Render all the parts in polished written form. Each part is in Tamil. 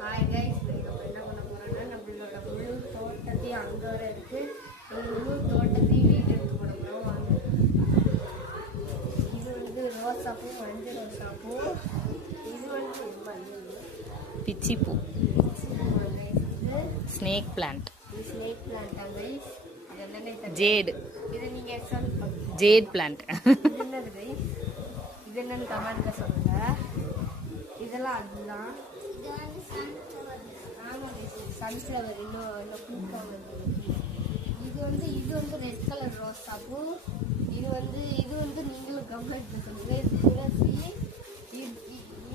ஹாய் கைஸ், நம்ம என்ன பண்ண போறோம்னா நம்மளோட முழு தோட்டத்தையும் அங்கே வர இருக்கு. அந்த முழு தோட்டத்தையும் வீட்டு எடுத்து போட போகிறோம். வாங்க. இது வந்து ரோசாப்பூ, மஞ்சள் ரோசாப்பூ. இது வந்து பிச்சிப்பூ, ஸ்னேக் பிளான்ட், இது ஸ்னேக் பிளான்டா கைஸ்? ஜேடு, இதை நீங்கள் எக்ஸாம்பிள் பண்ணுங்க. Jade plant. இது என்னது கைஸ்? இது என்னன்னு கமெண்ட்ல சொல்லுங்க. இதெல்லாம் அதுதான். சன்ஃப்ளவர் இன்னும் பூக்காம இருக்கு. இது வந்து ரெட் கலர் ரோசாப்பூ. இது வந்து நீங்களும் கம்ப்ளைண்ட் சொல்லுங்க. இது துளசி.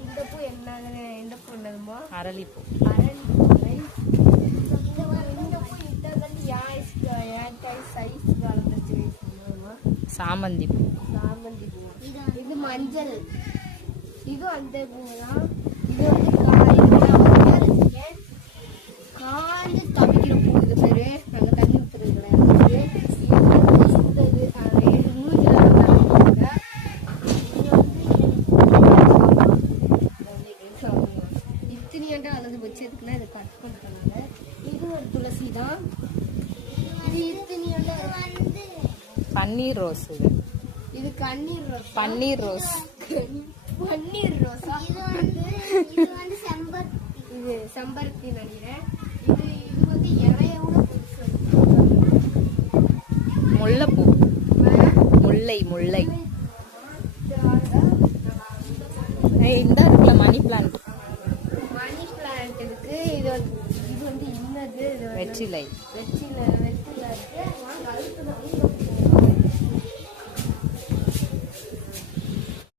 இந்த பூ என்னன்னு எந்த பூ என்னதுமா? அரளிப்பூ. அரளிப்பூ. இந்த பூ இந்த வந்து ஏன் சைஸ் வளர்ந்துச்சு சொல்லுமா? சாமந்தி பூ. சாமந்தி பூ. இது மஞ்சள். இது அந்த பூ தான். இது வந்து காஞ்சு தவிக்கிற பூ. இது பேரு நாங்கள் தண்ணி ஊற்றுறது கிடையாது. இது மூஞ்சில் இத்தனையாண்டா அளந்து வச்சதுக்குன்னா இதை கட் பண்ணுறதுனால இது ஒரு துளசி தான். இது இத்தனையாண்டா பன்னீர் ரோஸ். இது கண்ணீர் ரோஸ். பன்னீர் ரோஸ். பன்னீர் ரோஸா? இது வந்து செம்பருத்தி. இது செம்பருத்தி நினைக்கிறேன். இது வந்து இலையோட முல்லைப்பூ. முல்லை முல்லை. இந்த இருக்குல்ல மணி பிளான்ட். மணி பிளான்ட் இருக்கு. இது வந்து இன்னது? வெற்றிலை. வெற்றிலை இருக்கு. வாங்க அடுத்து